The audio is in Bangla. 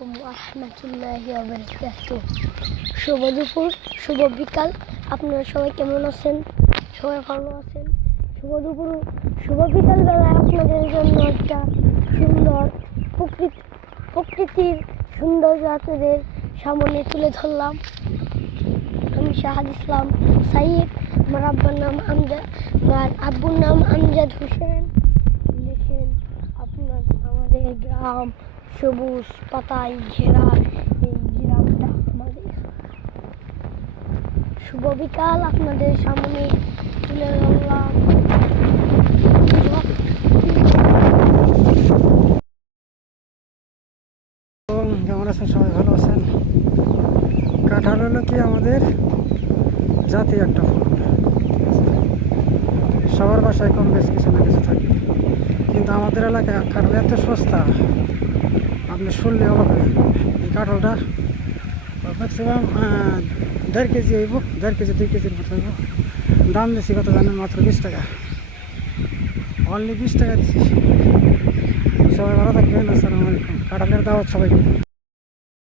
আলাইকুম ওয়া রাহমাতুল্লাহি ওয়া বারাকাতুহু। শুভ দুপুর, শুভ বিকাল। আপনারা সবাই কেমন আছেন? সবাই ভালো আছেন? শুভ দুপুর, শুভ বিকাল বেলায় আপনাদের জন্য একটা সুন্দর প্রকৃতির সৌন্দর্য আপনাদের সামনে তুলে ধরলাম। আমি শাহাদ ইসলাম সাইদ। আমার আব্বার নাম আমজাদ, আমার আব্বুর নাম আমজাদ হোসেন। দেখেন আমাদের গ্রাম সবুজ পাতায় ঘেরা, এই গ্রামটা আমাদের। শুভ বিকাল আপনাদের সামনে তুলে ধরলাম। কেমন আছেন? সবাই ভালো আছেন? কাঁঠাল হলো কি আমাদের জাতীয় একটা ফল। সবার বাসায় কম বেশি কিছু না কিছু থাকে, কিন্তু আমাদের এলাকায় কাঁঠাল এত সস্তা, আপনি শুনলে অবাক হয়ে যাবেন। এই কাঁঠালটা ম্যাক্সিমাম 1.5 কেজি হইব, 1.5 কেজি 2 কেজির মতো হইব। দাম দিচ্ছি কত জানেন? মাত্র 20 টাকা, অনলি 20 টাকা দিচ্ছি। সবাই ভালো থাকবেন। আসসালামু আলাইকুম। কাঁঠালের দাওয়াত সবাইকে।